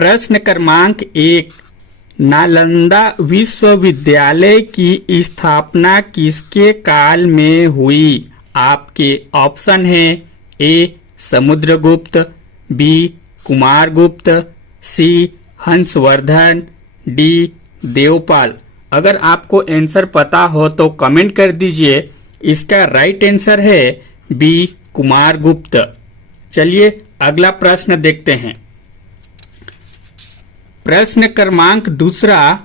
प्रश्न क्रमांक 1, नालंदा विश्वविद्यालय की स्थापना किसके काल में हुई? आपके ऑप्शन है ए समुद्रगुप्त, बी कुमारगुप्त, सी हंसवर्धन, डी देवपाल। अगर आपको आंसर पता हो तो कमेंट कर दीजिए। इसका राइट आंसर है बी कुमारगुप्त। चलिए अगला प्रश्न देखते हैं। प्रश्न क्रमांक 2,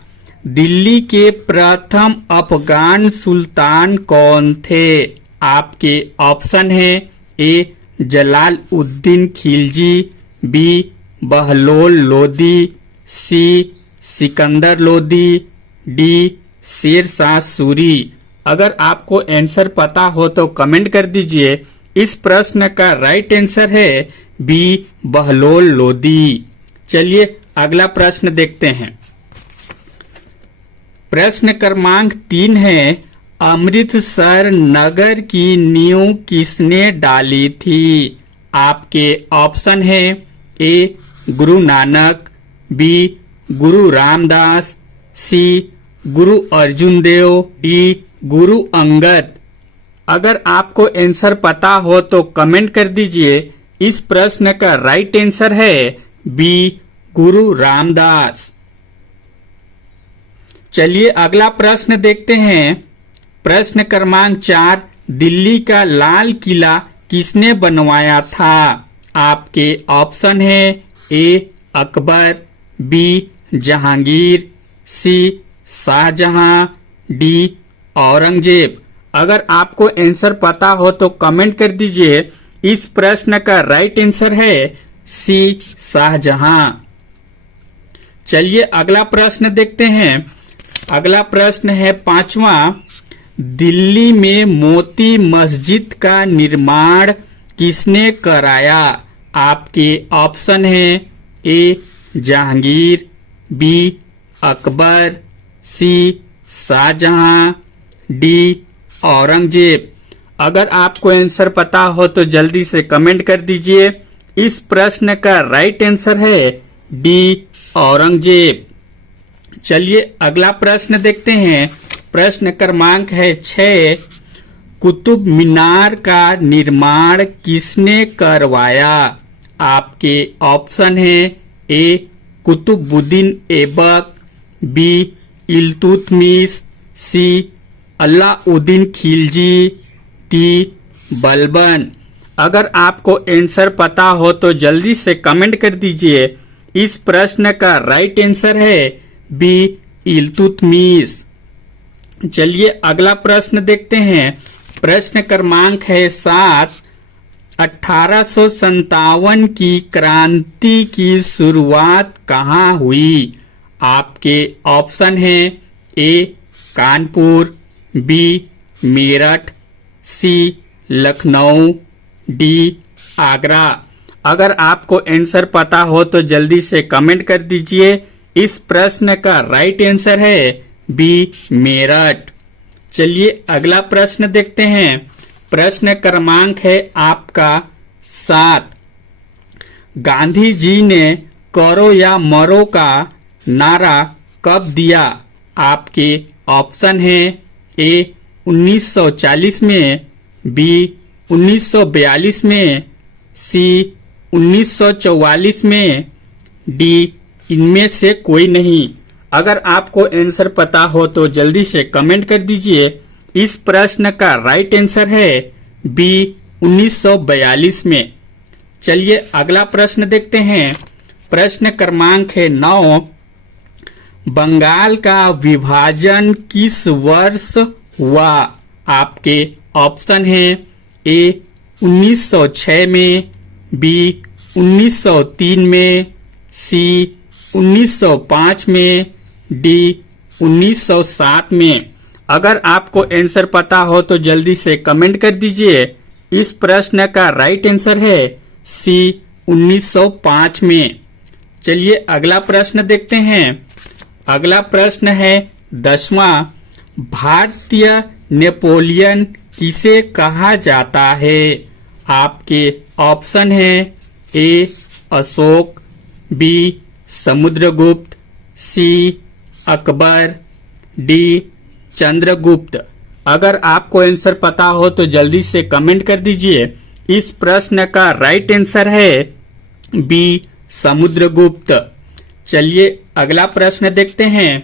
दिल्ली के प्रथम अफगान सुल्तान कौन थे? आपके ऑप्शन है ए जलालुद्दीन खिलजी, बी बहलोल लोदी, सी सिकंदर लोदी, डी शेरशाह सूरी। अगर आपको आंसर पता हो तो कमेंट कर दीजिए। इस प्रश्न का राइट आंसर है बी बहलोल लोदी। चलिए अगला प्रश्न देखते हैं। प्रश्न क्रमांक 3 है, अमृतसर नगर की नींव किसने डाली थी? आपके ऑप्शन है ए गुरु नानक, बी गुरु रामदास, सी गुरु अर्जुन देव, डी गुरु अंगद। अगर आपको आंसर पता हो तो कमेंट कर दीजिए। इस प्रश्न का राइट आंसर है बी गुरु रामदास। चलिए अगला प्रश्न देखते हैं। प्रश्न क्रमांक 4, दिल्ली का लाल किला किसने बनवाया था? आपके ऑप्शन है ए अकबर, बी जहांगीर, सी शाहजहां, डी औरंगजेब। अगर आपको आंसर पता हो तो कमेंट कर दीजिए। इस प्रश्न का राइट आंसर है सी शाहजहां। चलिए अगला प्रश्न देखते हैं। अगला प्रश्न है 5वां, दिल्ली में मोती मस्जिद का निर्माण किसने कराया? आपके ऑप्शन है ए जहांगीर, बी अकबर, सी शाहजहां, डी औरंगजेब। अगर आपको आंसर पता हो तो जल्दी से कमेंट कर दीजिए। इस प्रश्न का राइट आंसर है डी औरंगजेब। चलिए अगला प्रश्न देखते हैं। प्रश्न क्रमांक है 6, कुतुब मीनार का निर्माण किसने करवाया? आपके ऑप्शन है ए कुतुबुद्दीन ऐबक, बी इल्तुतमिश, सी अलाउद्दीन खिलजी, डी बलबन। अगर आपको आंसर पता हो तो जल्दी से कमेंट कर दीजिए। इस प्रश्न का राइट आंसर है बी इल्तुतमिश। चलिए अगला प्रश्न देखते हैं। प्रश्न क्रमांक है 7, 1857 की क्रांति की शुरुआत कहाँ हुई? आपके ऑप्शन है ए कानपुर, बी मेरठ, सी लखनऊ, डी आगरा। अगर आपको आंसर पता हो तो जल्दी से कमेंट कर दीजिए। इस प्रश्न का राइट आंसर है बी मेरठ। चलिए अगला प्रश्न देखते हैं। प्रश्न क्रमांक है आपका 7, गांधी जी ने करो या मरो का नारा कब दिया? आपके ऑप्शन है ए 1940 में, बी 1942 में, सी 1944 में, डी इनमें से कोई नहीं। अगर आपको आंसर पता हो तो जल्दी से कमेंट कर दीजिए। इस प्रश्न का राइट आंसर है बी 1942 में। चलिए अगला प्रश्न देखते हैं। प्रश्न क्रमांक है 9, बंगाल का विभाजन किस वर्ष हुआ? आपके ऑप्शन है ए 1906 में, बी 1903 में, सी 1905 में, डी 1907 में। अगर आपको आंसर पता हो तो जल्दी से कमेंट कर दीजिए। इस प्रश्न का राइट आंसर है सी 1905 में। चलिए अगला प्रश्न देखते हैं। अगला प्रश्न है 10वां, भारतीय नेपोलियन किसे कहा जाता है? आपके ऑप्शन है ए अशोक, बी समुद्रगुप्त, सी अकबर, डी चंद्रगुप्त। अगर आपको आंसर पता हो तो जल्दी से कमेंट कर दीजिए। इस प्रश्न का राइट आंसर है बी समुद्रगुप्त। चलिए अगला प्रश्न देखते हैं।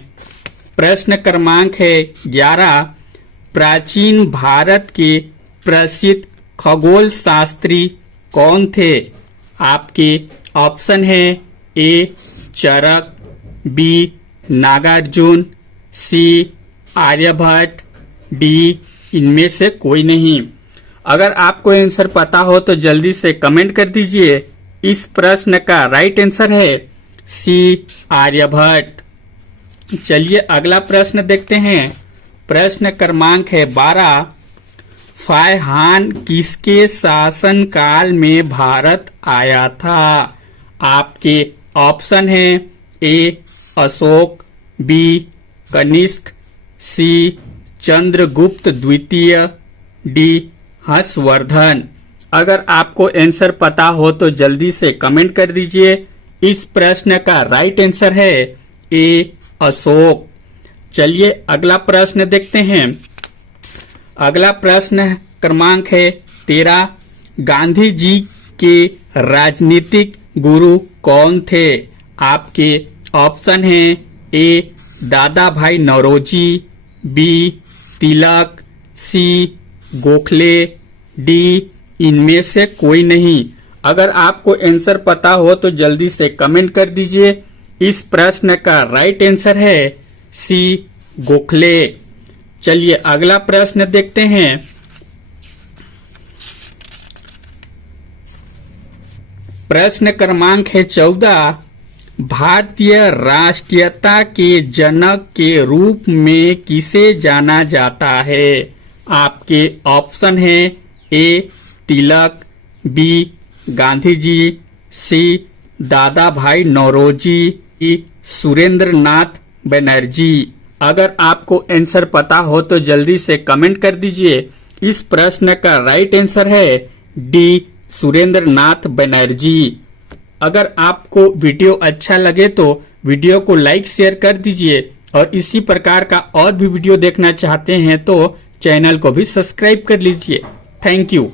प्रश्न क्रमांक है 11। प्राचीन भारत के प्रसिद्ध खगोल शास्त्री कौन थे? आपके ऑप्शन है ए चरक, बी नागार्जुन, सी आर्यभट्ट, डी इनमें से कोई नहीं। अगर आपको आंसर पता हो तो जल्दी से कमेंट कर दीजिए। इस प्रश्न का राइट आंसर है सी आर्यभट्ट। चलिए अगला प्रश्न देखते हैं। प्रश्न क्रमांक है 12। फायहान किसके शासनकाल में भारत आया था? आपके ऑप्शन है ए अशोक, बी कनिष्क, सी चंद्रगुप्त द्वितीय, डी हर्षवर्धन। अगर आपको आंसर पता हो तो जल्दी से कमेंट कर दीजिए। इस प्रश्न का राइट आंसर है ए अशोक। चलिए अगला प्रश्न देखते हैं। अगला प्रश्न क्रमांक है 13। गांधी जी के राजनीतिक गुरु कौन थे? आपके ऑप्शन है ए दादा भाई नौरोजी, बी तिलक, सी गोखले, डी इनमें से कोई नहीं। अगर आपको आंसर पता हो तो जल्दी से कमेंट कर दीजिए। इस प्रश्न का राइट आंसर है सी गोखले। चलिए अगला प्रश्न देखते हैं। प्रश्न क्रमांक है 14। भारतीय राष्ट्रीयता के जनक के रूप में किसे जाना जाता है? आपके ऑप्शन है ए तिलक, बी गांधी जी, सी दादा भाई नौरोजी, डी सुरेंद्र नाथ बनर्जी। अगर आपको आंसर पता हो तो जल्दी से कमेंट कर दीजिए। इस प्रश्न का राइट आंसर है डी सुरेंद्र नाथ बनर्जी। अगर आपको वीडियो अच्छा लगे तो वीडियो को लाइक शेयर कर दीजिए और इसी प्रकार का और भी वीडियो देखना चाहते हैं तो चैनल को भी सब्सक्राइब कर लीजिए। Thank you.